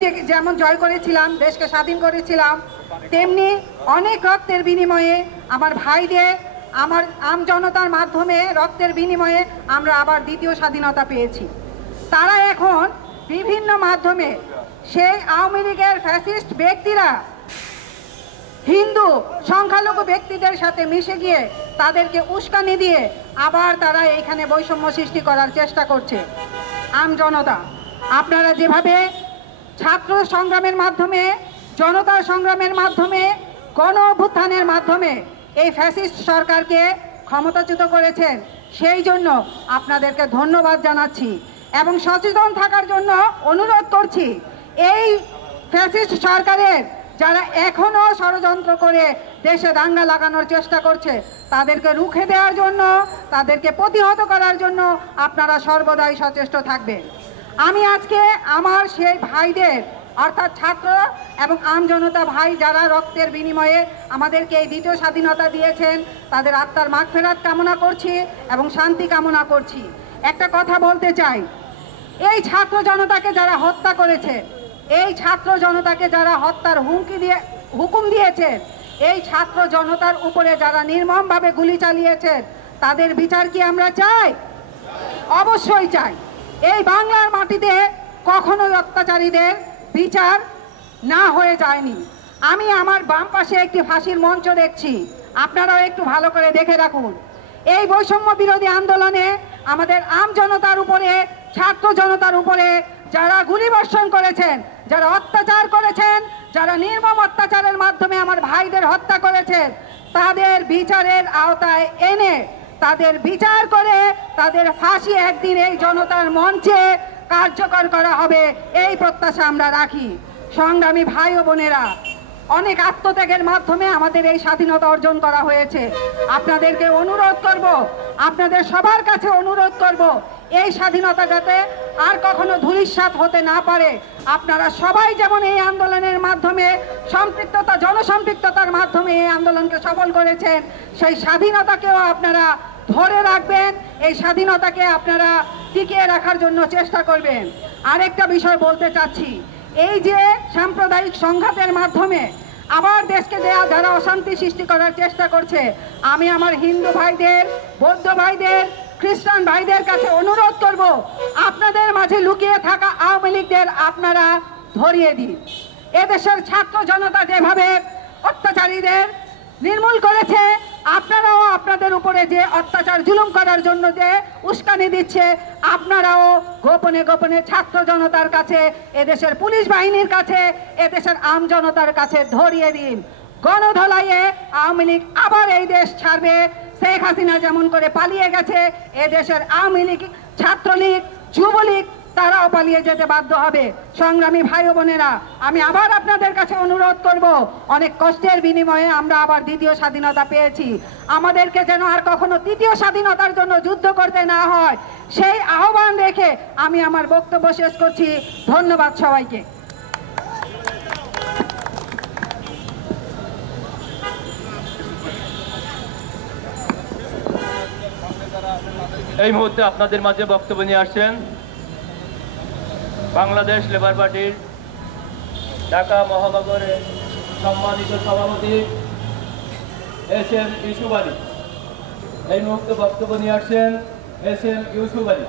যেমন জয় করেছিলাম, দেশকে স্বাধীন করেছিলাম, তেমনি অনেক রক্তের বিনিময়ে আমার ভাইদের, আমার আমজনতার মাধ্যমে রক্তের বিনিময়ে আমরা আবার দ্বিতীয় স্বাধীনতা পেয়েছি। তারা এখন বিভিন্ন মাধ্যমে সেই আওয়ামী লীগের ফ্যাসিস্ট ব্যক্তিরা হিন্দু সংখ্যালঘু ব্যক্তিদের সাথে মিশে গিয়ে তাদেরকে উস্কানি দিয়ে আবার তারা এইখানে বৈষম্য সৃষ্টি করার চেষ্টা করছে। আমজনতা, আপনারা যেভাবে ছাত্র সংগ্রামের মাধ্যমে, জনতার সংগ্রামের মাধ্যমে, গণ অভ্যুত্থানের মাধ্যমে এই ফ্যাসিস্ট সরকারকে ক্ষমতাচ্যুত করেছেন, সেই জন্য আপনাদেরকে ধন্যবাদ জানাচ্ছি এবং সচেতন থাকার জন্য অনুরোধ করছি। এই ফ্যাসিস্ট সরকারের যারা এখনো ষড়যন্ত্র করে দেশে দাঙ্গা লাগানোর চেষ্টা করছে, তাদেরকে রুখে দেওয়ার জন্য, তাদেরকে প্রতিহত করার জন্য আপনারা সর্বদাই সচেষ্ট থাকবেন। আমি আজকে আমার সেই ভাইদের, অর্থাৎ ছাত্র এবং আমজনতা ভাই যারা রক্তের বিনিময়ে আমাদেরকে এই দ্বিতীয় স্বাধীনতা দিয়েছেন, তাদের আত্মার মাগফিরাত কামনা করছি এবং শান্তি কামনা করছি। একটা কথা বলতে চাই, এই ছাত্র জনতাকে যারা হত্যা করেছে, এই ছাত্র জনতাকে যারা হত্যার হুকুম দিয়েছে, এই ছাত্র জনতার উপরে যারা নির্মমভাবে গুলি চালিয়েছেন, তাদের বিচার কি আমরা চাই? অবশ্যই চাই। এই বাংলার মাটিতে কখনোই অত্যাচারীদের বিচার না হয়ে যায়নি। আমি আমার বাম পাশে একটি ফাঁসির মঞ্চ দেখছি, আপনারাও একটু ভালো করে দেখে রাখুন। এই বৈষম্য বিরোধী আন্দোলনে আমাদের আমজনতার উপরে, ছাত্র জনতার উপরে যারা গুলিবর্ষণ করেছেন, যারা অত্যাচার করেছেন, যারা নির্মম অত্যাচারের মাধ্যমে আমার ভাইদের হত্যা করেছেন, তাদের বিচারের আওতায় এনে তাদের বিচার করে তাদের ফাঁসি একদিন এই জনতার মঞ্চে কার্যকর করা হবে, এই প্রত্যাশা আমরা রাখি। সংগ্রামী ভাই ও বোনেরা, অনেক আত্মত্যাগের মাধ্যমে আমাদের এই স্বাধীনতা অর্জন করা হয়েছে। আপনাদেরকে অনুরোধ করব, আপনাদের সবার কাছে অনুরোধ করব, এই স্বাধীনতা যাতে আর কখনো ধূলিসাৎ হতে না পারে। আপনারা সবাই যেমন এই আন্দোলনের মাধ্যমে সম্পৃক্ততা, জনসম্পৃক্ততার মাধ্যমে এই আন্দোলনকে সফল করেছেন, সেই স্বাধীনতাকেও আপনারা ধরে রাখবেন, এই স্বাধীনতাকে আপনারা টিকিয়ে রাখার জন্য চেষ্টা করবেন। আরেকটা বিষয় বলতে চাচ্ছি, এই যে সাম্প্রদায়িক সংঘাতের মাধ্যমে আবার দেশকে যারা অশান্তি সৃষ্টি করার চেষ্টা করছে, আমি আমার হিন্দু ভাইদের, বৌদ্ধ ভাইদের, খ্রিস্টান ভাইদের কাছে অনুরোধ করব, আপনাদের মাঝে লুকিয়ে থাকা আওয়ামী লীগদের আপনারা ধরিয়ে দিন। এদেশের ছাত্র জনতা যেভাবে অত্যাচারীদের নির্মূল করেছে, আপনারাও আপনাদের উপরে যে অত্যাচার জুলুম করার জন্য যে উস্কানি দিচ্ছে, আপনারাও গোপনে গোপনে ছাত্র জনতার কাছে, এদেশের পুলিশ বাহিনীর কাছে, এদেশের আম জনতার কাছে ধরিয়ে দিন। গণধোলাইয়ে আওয়ামী লীগ আবার এই দেশ ছাড়বে। শেখ হাসিনা যেমন করে পালিয়ে গেছে, এদেশের আওয়ামী লীগ, ছাত্রলীগ, যুবলীগ তারাও পালিয়ে যেতে বাধ্য হবে। সংগ্রামী ভাই ও বোনেরা, আমি আবার আপনাদের কাছে অনুরোধ করব, অনেক কষ্টের বিনিময়ে আমরা আবার দ্বিতীয় স্বাধীনতা পেয়েছি। আমাদেরকে যেন আর কখনো তৃতীয় স্বাধীনতার জন্য যুদ্ধ করতে না হয়, সেই আহ্বান রেখে আমি আমার বক্তব্য শেষ করছি। ধন্যবাদ সবাইকে। এই মুহূর্তে আপনাদের মাঝে বক্তব্য নিয়ে আসছেন বাংলাদেশ লেবার পার্টির ঢাকা মহানগরের সম্মানিত সভাপতি এস.এম. ইউসুফ আলী। এই মুহূর্তে বক্তব্য নিয়ে আসছেন এস.এম. ইউসুফ আলী।